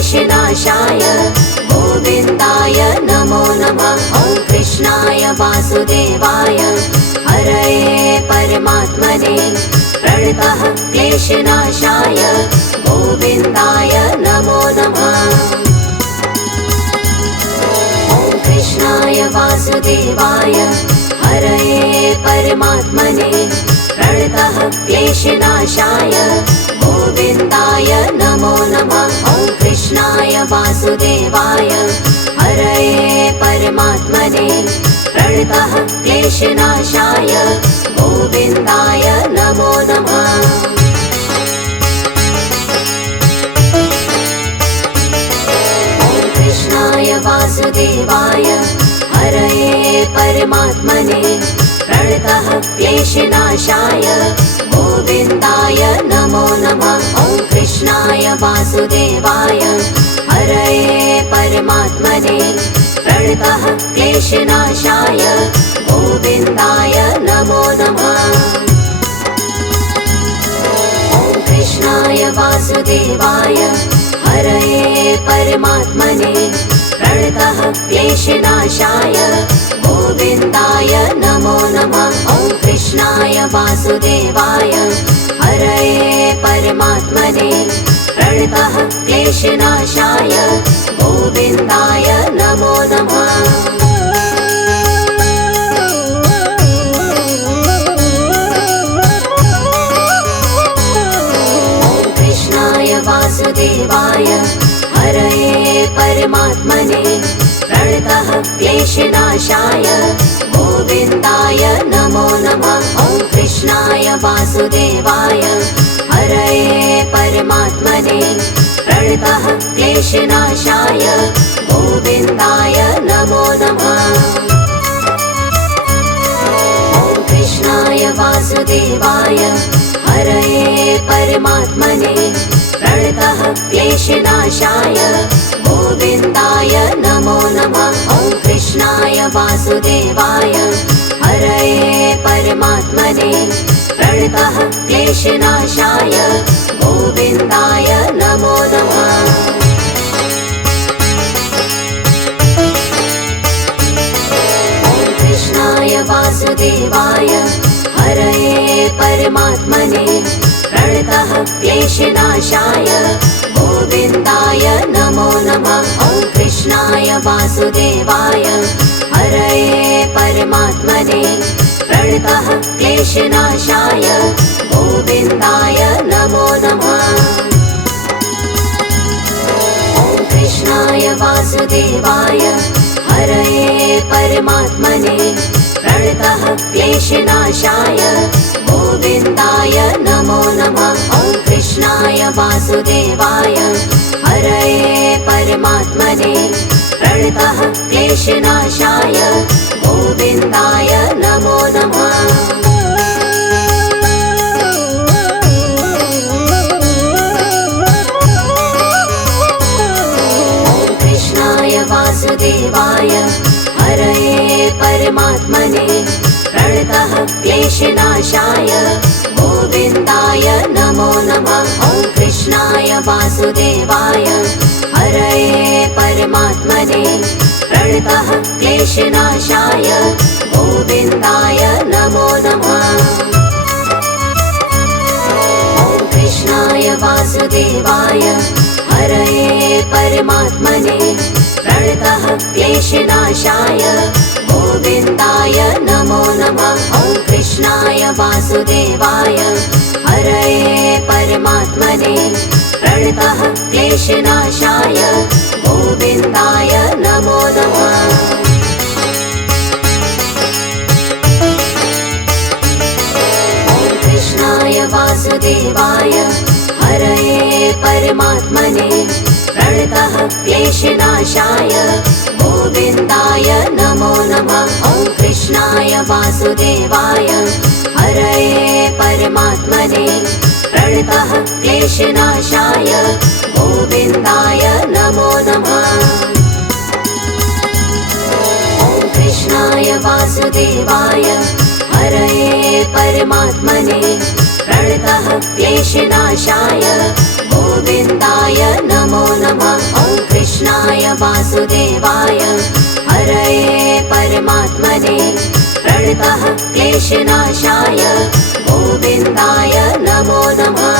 क्लेशनाशाय गोविन्दाय नमो नमः। ॐ कृष्णाय वासुदेवाय हरये परमात्मने प्रणतः क्लेशनाशाय गोविन्दाय नमो नमः। ॐ कृष्णाय वासुदेवाय हरये परमात्मने प्रणतः क्लेशनाशाय गोविन्दाय नमो नमः। ॐ कृष्णाय वासुदेवाय हरये परमात्मने प्रणतः क्लेशनाशाय गोविन्दाय नमो नमः। ॐ कृष्णाय वासुदेवाय हरये परमात्मने प्रणतः क्लेशनाशाय गोविन्दाय नमो नमः। ॐ कृष्णाय वासुदेवाय हरये परमात्मने प्रणतः क्लेशनाशाय गोविन्दाय नमो नमः। ॐ कृष्णाय वासुदेवाय हरये परमात्मने प्रणतः क्लेशनाशाय गोविन्दाय नमो नमः। ॐ कृष्णाय वासुदेवाय हरये परमात्मने प्रणतः क्लेशनाशाय गोविन्दाय नमो नमः। ॐ कृष्णाय वासुदेवाय हरये परमात्मने प्रणतः क्लेशनाशाय गोविन्दाय नमो नमः। ॐ कृष्णाय वासुदेवाय हरये परमात्मने प्रणतः क्लेशनाशाय गोविन्दाय नमो नमः। ॐ कृष्णाय वासुदेवाय हरये परमात्मने प्रणतः क्लेशनाशाय गोविन्दाय नमो नमः। ॐ कृष्णाय वासुदेवाय हरये परमात्मने प्रणतः क्लेशनाशाय गोविन्दाय नमो नमः। ॐ कृष्णाय वासुदेवाय हरये परमात्मने प्रणतः क्लेशनाशाय गोविन्दाय नमो नमः। ॐ कृष्णाय वासुदेवाय हरये परमात्मने प्रणतः क्लेशनाशाय गोविन्दाय नमो नमः। ॐ कृष्णाय वासुदेवाय हरये परमात्मने प्रणतः क्लेशनाशाय गोविन्दाय नमो नमः। ॐ कृष्णाय वासुदेवाय हरये परमात्मने प्रणतः क्लेशनाशाय गोविन्दाय नमो नमः। ॐ कृष्णाय वासुदेवाय हरये परमात्मने प्रणतः क्लेशनाशाय गोविन्दाय नमो नमः। ॐ कृष्णाय वासुदेवाय हरये परमात्मने प्रणतः क्लेशनाशाय गोविन्दाय नमो नमः। ॐ कृष्णाय वासुदेवाय हरये परमात्मने प्रणतः क्लेशनाशाय गोविन्दाय नमो नमः। ॐ कृष्णाय वासुदेवाय हरये परमात्मने प्रणतः क्लेशनाशाय गोविन्दाय नमो नमः। ॐ कृष्णाय वासुदेवाय हरये परमात्मने प्रणतः क्लेशनाशाय गोविन्दाय नमो नमः। ॐ कृष्णाय वासुदेवाय हरये परमात्मने प्रणतः क्लेशनाशाय गोविन्दाय नमो नमः। ॐ कृष्णाय वासुदेवाय हरये परमात्मने प्रणतः क्लेशनाशाय गोविन्दाय नमो नमः। वासुदेवाय हरये परमात्मने प्रणतः क्लेशनाशाय गोविन्दाय नमो नमः।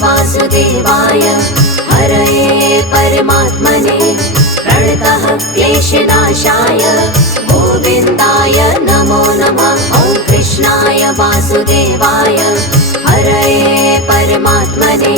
वासुदेवाय हरये परमात्मने प्रणतः क्लेशनाशाय गोविन्दाय नमो नमः। ॐ कृष्णाय वासुदेवाय हरये परमात्मने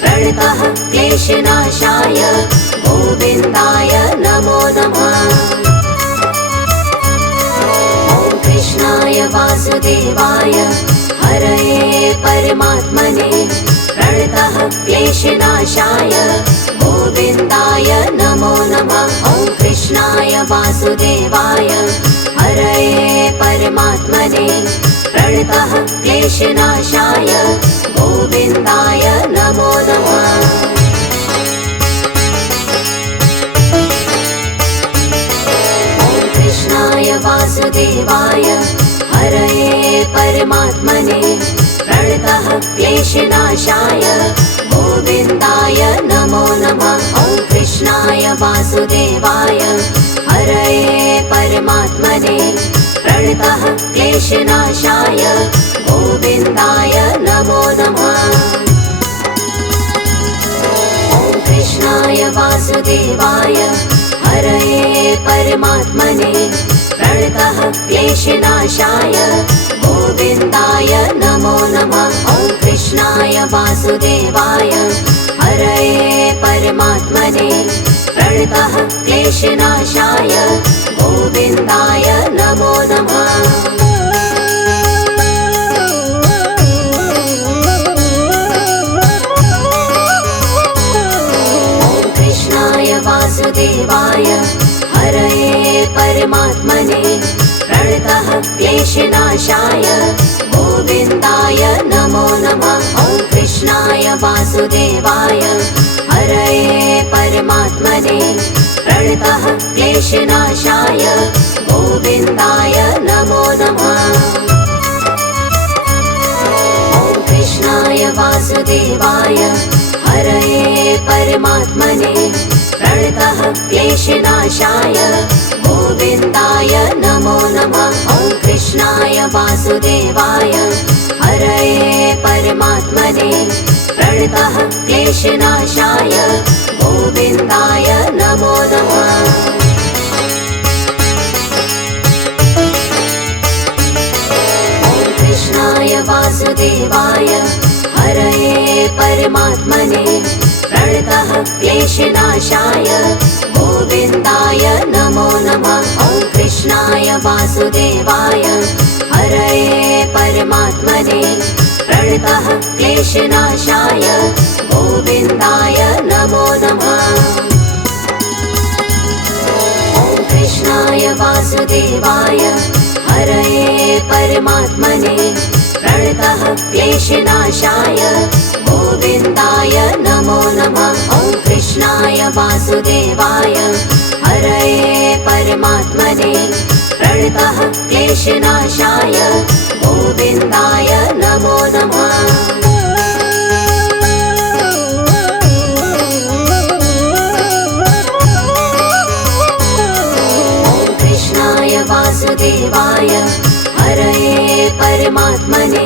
प्रणतः क्लेशनाशाय गोविन्दाय नमो नमः। ॐ कृष्णाय वासुदेवाय हरये परमात्मने प्रणतः क्लेशनाशाय गोविन्दाय नमो नमः। ॐ कृष्णाय वासुदेवाय हरये परमात्मने प्रणतः क्लेशनाशाय गोविन्दाय नमो नमः। ॐ कृष्णाय वासुदेवाय हरये परमात्मने प्रणतः क्लेशनाशाय गोविन्दाय नमो नमः। ॐ कृष्णाय वासुदेवाय हरये परमात्मने प्रणतः क्लेशनाशाय गोविन्दाय नमो नमः। ॐ कृष्णाय वासुदेवाय हरये परमात्मने प्रणतः क्लेशनाशाय गोविन्दाय नमो नमः। ॐ कृष्णाय वासुदेवाय हरये परमात्मने प्रणतः क्लेशनाशाय गोविन्दाय नमो नमः। ॐ कृष्णाय वासुदेवाय हरये परमात्मने प्रणतः क्लेशनाशाय गोविन्दाय नमो नमः। ॐ कृष्णाय वासुदेवाय हरये परमात्मने प्रणतः क्लेशनाशाय गोविन्दाय नमो नमः। ॐ कृष्णाय वासुदेवाय हरये परमात्मने प्रणतः क्लेशनाशाय गोविन्दाय नमो नमः। ॐ कृष्णाय वासुदेवाय हरये परमात्मने प्रणतः क्लेशनाशाय गोविन्दाय नमो नमः। ॐ कृष्णाय वासुदेवाय हरये परमात्मने प्रणतः क्लेशनाशाय गोविन्दाय नमो नमः। ॐ कृष्णाय वासुदेवाय हरये परमात्मने प्रणतः क्लेशनाशाय गोविन्दाय नमो नमः। ॐ कृष्णाय वासुदेवाय हरये परमात्मने प्रणतः क्लेशनाशाय गोविन्दाय नमो नमः। ॐ कृष्णाय वासुदेवाय हरये परमात्मने प्रणतः क्लेशनाशाय गोविन्दाय नमो नमः। ॐ कृष्णाय वासुदेवाय हरये परमात्मने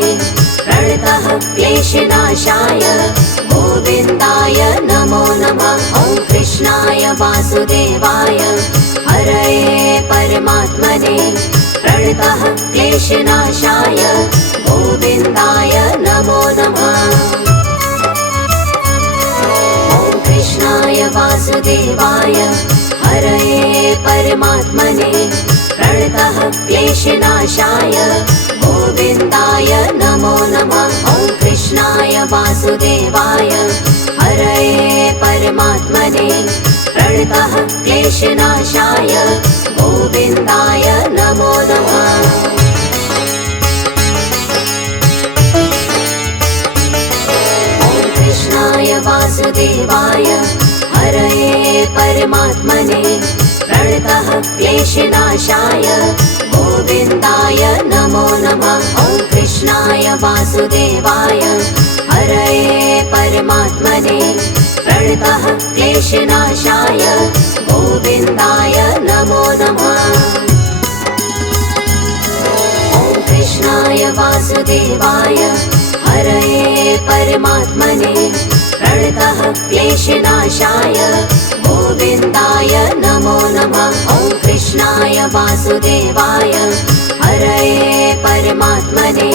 प्रणतः क्लेशनाशाय गोविन्दाय नमो नमः। ॐ कृष्णाय वासुदेवाय हरये परमात्मने प्रणतः क्लेशनाशाय गोविन्दाय नमो नमः। ॐ कृष्णाय वासुदेवाय हरये परमात्मने प्रणतः क्लेशनाशाय गोविन्दाय नमो नमः। ॐ कृष्णाय वासुदेवाय हरये परमात्मने प्रणतः क्लेशनाशाय गोविन्दाय नमो नमः। ॐ कृष्णाय वासुदेवाय हरये परमात्मने प्रणतः क्लेशनाशाय गोविन्दाय नमो नमः। ॐ वासुदेवाय हरये परमात्मने प्रणतः क्लेशनाशाय गोविन्दाय नमो नमः। ॐ कृष्णाय वासुदेवाय हरये परमात्मने प्रणतः क्लेशनाशाय गोविन्दाय नमो नमः। ॐ कृष्णाय वासुदेवाय हरये परमात्मने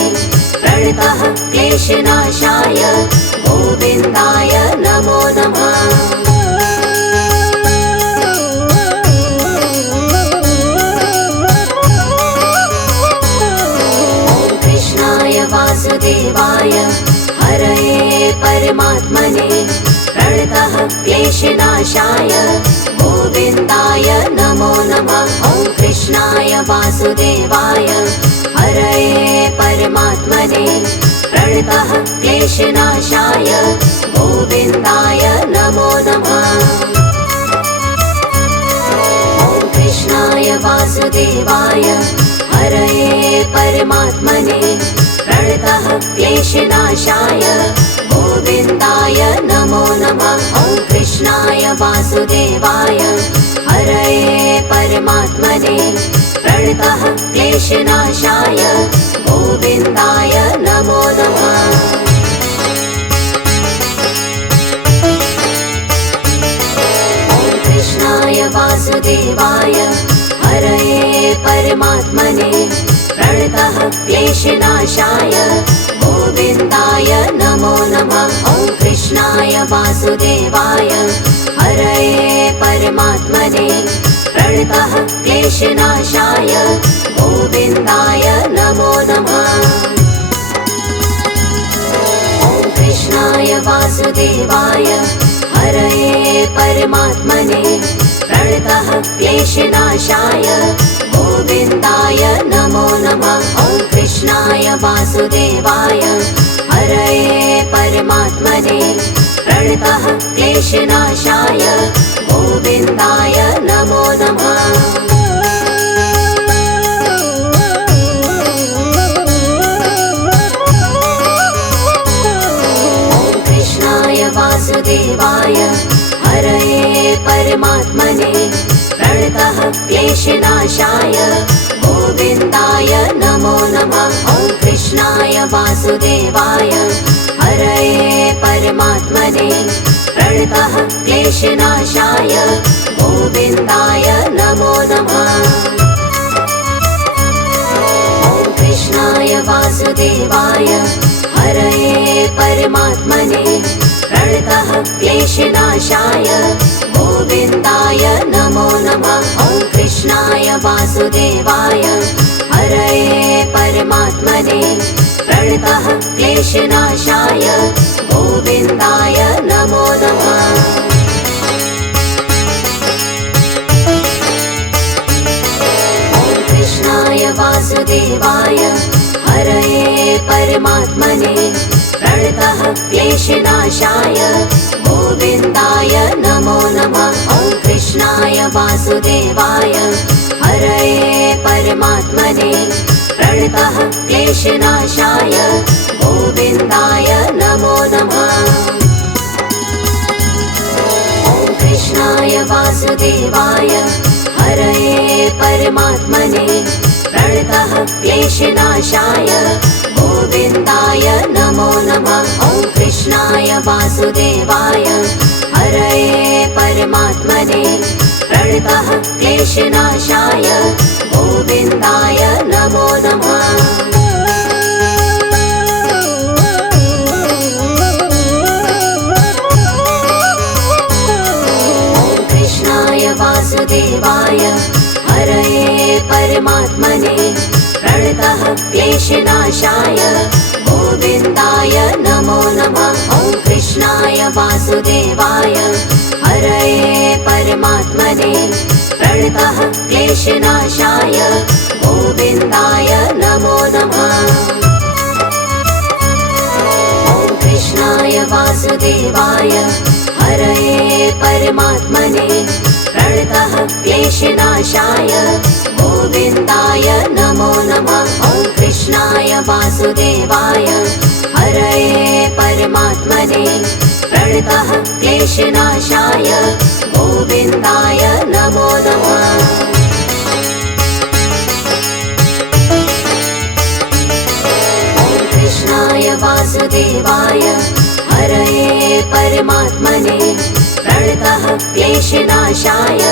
प्रणतः क्लेशनाशाय गोविन्दाय नमो नमः। ॐ कृष्णाय वासुदेवाय हरये परमात्मने प्रणतः क्लेशनाशाय गोविन्दाय नमो नमः। ॐ कृष्णाय वासुदेवाय हरये परमात्मने प्रणतः क्लेशनाशाय गोविन्दाय नमो नमः। ॐ कृष्णाय वासुदेवाय हरये परमात्मने प्रणतः क्लेशनाशाय गोविन्दाय नमो नमः। ॐ कृष्णाय वासुदेवाय हरये परमात्मने प्रणतः क्लेशनाशाय गोविन्दाय नमो नमः। ॐ कृष्णाय वासुदेवाय हरये परमात्मने प्रणतः क्लेशनाशाय गोविन्दाय नमो नमः। ॐ कृष्णाय वासुदेवाय हरये परमात्मने प्रणतः क्लेशनाशाय गोविन्दाय नमो नमः। ॐ कृष्णाय वासुदेवाय हरये परमात्मने प्रणतः क्लेशनाशाय गोविन्दाय नमो नमः। ॐ कृष्णाय वासुदेवाय हरये परमात्मने प्रणतः क्लेशनाशाय गोविन्दाय नमो नमः। ॐ कृष्णाय वासुदेवाय हरये परमात्मने प्रणतः क्लेशनाशाय गोविन्दाय नमो नमः। ॐ कृष्णाय वासुदेवाय हरये परमात्मने प्रणतः क्लेशनाशाय गोविन्दाय नमो नमः। ॐ कृष्णाय वासुदेवाय हरये परमात्मने प्रणतः क्लेशनाशाय गोविन्दाय नमो नमः। ॐ कृष्णाय वासुदेवाय हरये परमात्मने प्रणतः क्लेशनाशाय गोविन्दाय नमो नमः। ॐ कृष्णाय वासुदेवाय हरये परमात्मने प्रणतः क्लेशनाशाय गोविन्दाय नमो नमः। ॐ कृष्णाय वासुदेवाय हरये परमात्मने प्रणतः क्लेशनाशाय गोविन्दाय नमो नमः। ॐ कृष्णाय वासुदेवाय हरये परमात्मने प्रणतः क्लेशनाशाय गोविन्दाय नमो नमः। ॐ कृष्णाय वासुदेवाय हरये परमात्मने प्रणतः क्लेशनाशाय गोविन्दाय नमो नमः। ॐ कृष्णाय वासुदेवाय हरये परमात्मने प्रणतः क्लेशनाशाय गोविन्दाय नमो नमः। ॐ कृष्णाय वासुदेवाय हरये परमात्मने प्रणतः क्लेशनाशाय गोविन्दाय नमो नमः। ॐ कृष्णाय वासुदेवाय हरये परमात्मने प्रणतः क्लेशनाशाय गोविन्दाय नमो नमः। ॐ कृष्णाय वासुदेवाय हरये परमात्मने प्रणतः क्लेशनाशाय गोविन्दाय नमो नमः। कृष्णाय वासुदेवाय हरये परमात्मने प्रणतः क्लेशनाशाय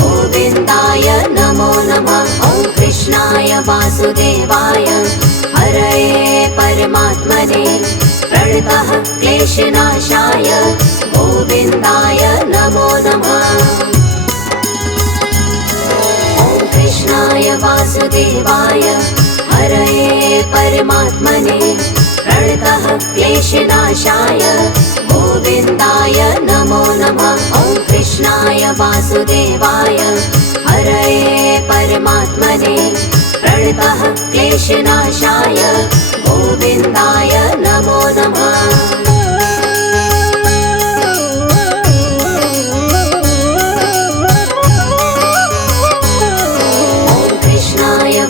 गोविन्दाय नमो नमः। ॐ कृष्णाय वासुदेवाय हरये परमात्मने प्रणतः क्लेशनाशाय गोविन्दाय नमो नमः। ॐ कृष्णाय वासुदेवाय हरये परमात्मने प्रणतः क्लेशनाशाय गोविन्दाय नमो नमः। ॐ कृष्णाय वासुदेवाय हरये परमात्मने प्रणतः क्लेशनाशाय गोविन्दाय नमो नमः।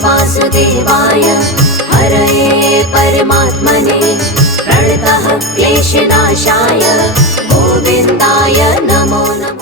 वासुदेवाय हरये परमात्मने प्रणतः क्लेशनाशाय गोविन्दाय नमो नमः।